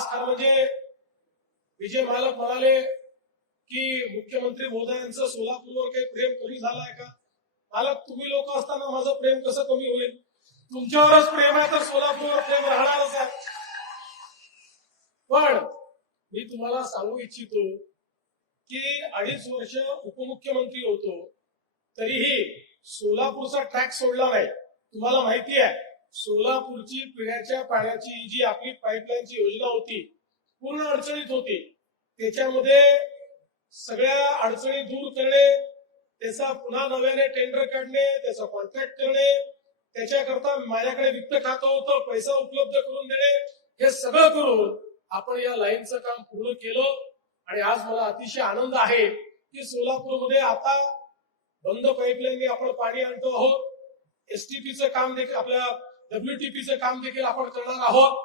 आज खरं म्हणजे विजय मालक म्हणाले की मुख्यमंत्री महोदयांचं सोलापूरवर काही प्रेम कमी झालं आहे का? मालक, तुम्ही लोक असताना माझं प्रेम कसं कमी होईल? तुमच्यावरच प्रेम आहे तर सोलापूरवर प्रेम राहणारच आहे. पण मी तुम्हाला सांगू इच्छितो की 2.5 वर्ष उपमुख्यमंत्री होतो तरीही सोलापूरचा ट्रॅक सोडला नाही. तुम्हाला माहिती आहे, सोलापूरची पिण्याच्या पाण्याची जी आपली पाईपलाईनची योजना होती पूर्ण अडचणीत होती. त्याच्यामध्ये सगळ्या अडचणी दूर करणे, त्याचा पुन्हा नव्याने टेंडर काढणे, त्याचा कॉन्ट्रॅक्ट करणे, त्याच्याकरता माझ्याकडे वित्त खातं होतं, पैसा उपलब्ध करून देणे, हे सगळं करून आपण या लाईनचं काम पूर्ण केलं. आणि आज मला अतिशय आनंद आहे की सोलापूरमध्ये आता बंद पाईपलाईनने आपण पाणी आणतो आहोत. एसटीपीचं काम देखील, आपल्या WTPचं काम देखील आपण करणार आहोत.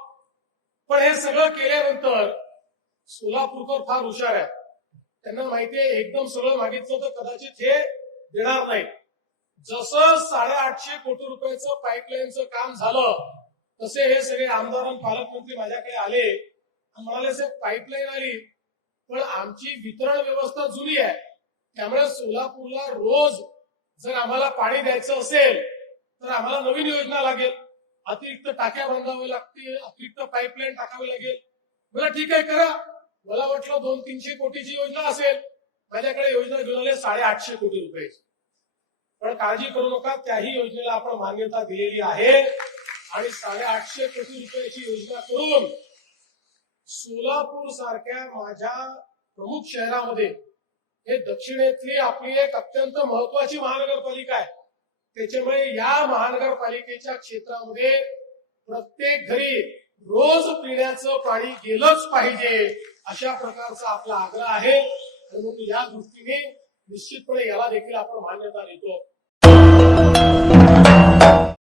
पण हे सगळं केल्यानंतर सोलापूरकर फार हुशार आहे. त्यांना माहिती आहे एकदम सगळं मागितलं तर कदाचित हे देणार नाही. जसं 850 कोटी रुपयाचं पाईपलाईनचं काम झालं तसे हे सगळे आमदार आणि पालकमंत्री माझ्याकडे आले आणि म्हणाले, साहेब पाईपलाईन आली पण आमची वितरण व्यवस्था जुनी आहे, त्यामुळे सोलापूरला रोज जर आम्हाला पाणी द्यायचं असेल तर आम्हाला नवीन योजना लागेल, अतिरिक्त टाक्या बांधाव्या लागतील, अतिरिक्त पाईपलाईन टाकावी लागेल. मला ठीक आहे करा. मला वाटलं 200-300 कोटीची योजना असेल, माझ्याकडे योजना घेऊन आले 850 कोटी रुपयाची. पण काळजी करू नका, त्याही योजनेला आपण मान्यता दिलेली आहे आणि 850 कोटी रुपयाची योजना करून सोलापूर सारख्या माझ्या प्रमुख शहरामध्ये, हे दक्षिणेतली आपली एक अत्यंत महत्वाची महानगरपालिका आहे, त्याच्यामुळे या महानगरपालिकेच्या क्षेत्रामध्ये प्रत्येक घरी रोज पिण्याचं पाणी गेलंच पाहिजे, अशा प्रकारचा आपला आग्रह आहे. आणि या दृष्टीने निश्चितपणे याला देखील आपण मान्यता देतो.